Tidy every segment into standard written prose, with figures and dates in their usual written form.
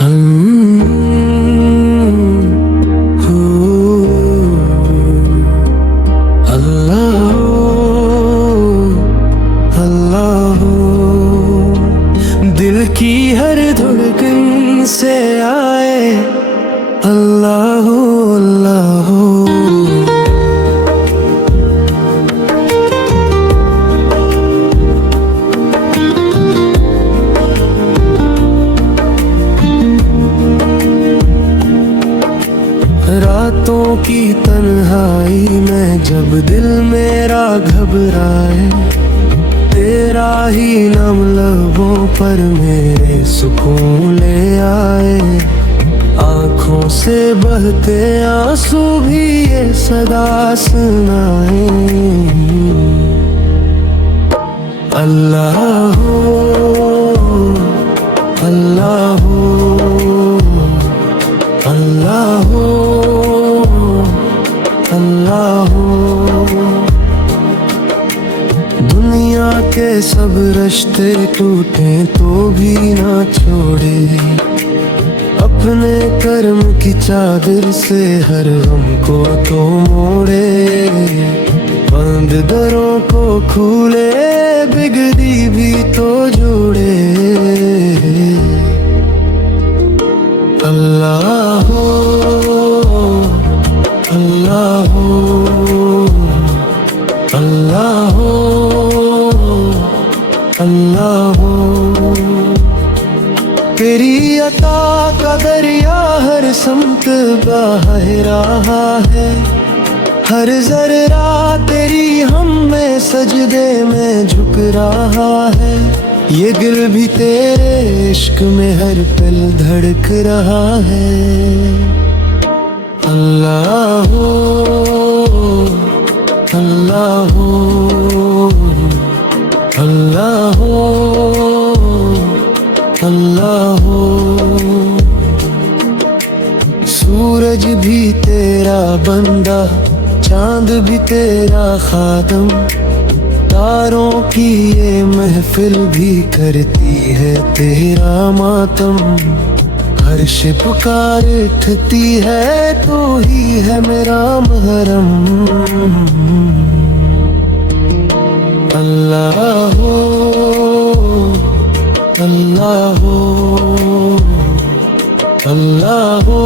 अल्लाह दिल की हर धड़कन से आए अल्लाह अल्लाह। रातों की तन्हाई में जब दिल मेरा घबराए, तेरा ही नाम लबों पर मेरे सुकून ले आए। आँखों से बहते आंसू भी ये सदा सुनाए अल्लाह हो अल्लाह हो अल्लाह हो अल्लाह हो। दुनिया के सब रिश्ते टूटे तो भी ना छोड़े, अपने कर्म की चादर से हर गम को तो मोड़े। बंद दरों को खुले, बिगड़ी भी तो जोड़े अल्लाह हो अल्लाह हो अल्लाह हो अल्लाह हो। तेरी अता का दरिया हर समत बह रहा है, हर जर्रा तेरी हम में सजदे में झुक रहा है। ये दिल भी तेरे इश्क में हर पल धड़क रहा है अल्लाह हो अल्लाह हो अल्लाह हो अल्लाह हो। सूरज भी तेरा बंदा, चांद भी तेरा खादम, तारों की ये महफिल भी करती है तेरा मातम। हर्ष पुकार उठती है तो ही है मेरा महरम अल्लाह हो अल्लाह हो अल्लाह हो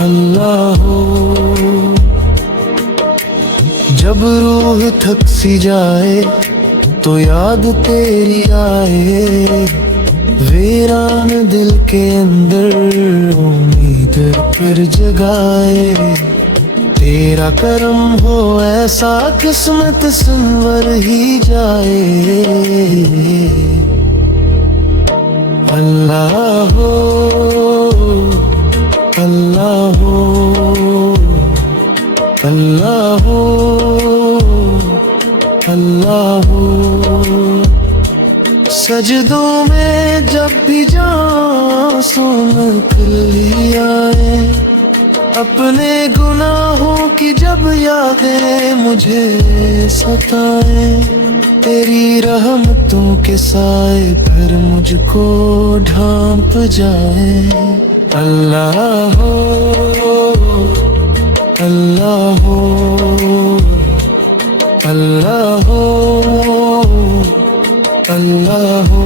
अल्लाह हो। जब रूह थक सी जाए तो याद तेरी आए, वीरान दिल के अंदर उम्मीद पर जगाए। तेरा करम हो ऐसा किस्मत संवर ही जाए अल्लाह हो अल्लाह हो अल्लाह हो अल्लाह हो। सजदों में जब भी जाऊं सुन खुली आए, अपने गुनाहों की जब यादें मुझे सताए। तेरी रहमतों के साए पर मुझको ढांप जाए अल्लाह हो अल्लाह हो अल्लाह हो अल्लाह हो।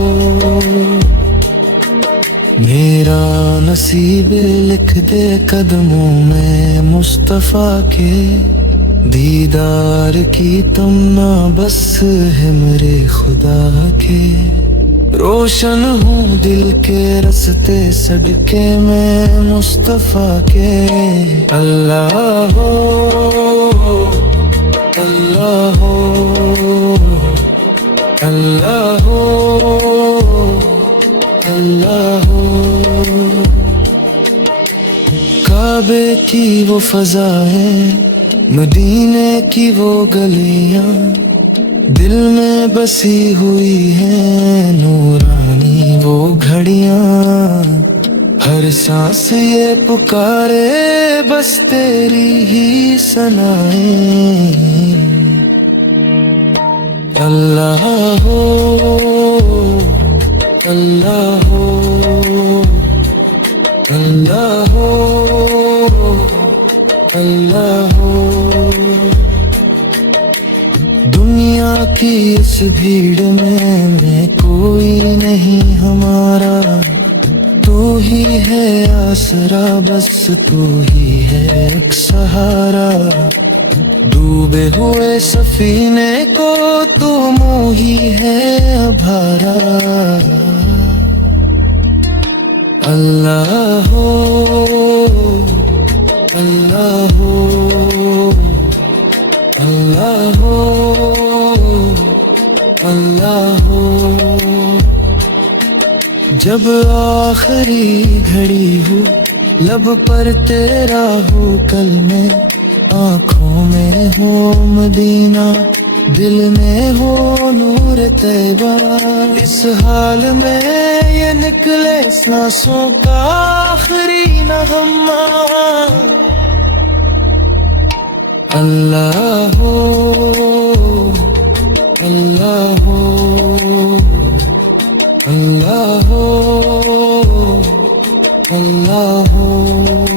मेरा नसीब लिख दे कदमों में मुस्तफा के, दीदार की तमन्ना बस है मेरे खुदा के। रोशन हूँ दिल के रस्ते सड़के में मुस्तफा के अल्लाह हो अल्लाह हो अल्लाह हो अल्लाह हो। काबे की वो फजाएं, मदीने की वो गलियां, दिल में बसी हुई है नूरानी वो घड़ियां। हर सांस ये पुकारे बस तेरी ही सनाएं अल्लाह हो अल्लाह हो अल्लाह हो, अल्लाह हो। दुनिया की इस भीड़ में कोई नहीं हमारा, तू ही है आसरा, बस तू ही है एक सहारा। डूबे हुए सफीने को तू मुँह ही है आभारा। अल्लाह हो, अल्लाह हो, अल्लाह हो, अल्लाह हो। जब आखिरी घड़ी हो, लब पर तेरा हो कलमे, आँखों में हो मदीना, दिल में हो नूर तैबा। इस हाल में ये निकले सांसों का आखिरी नगमा। अल्लाह हो, अल्लाह हो, अल्लाह हो, अल्लाह हो।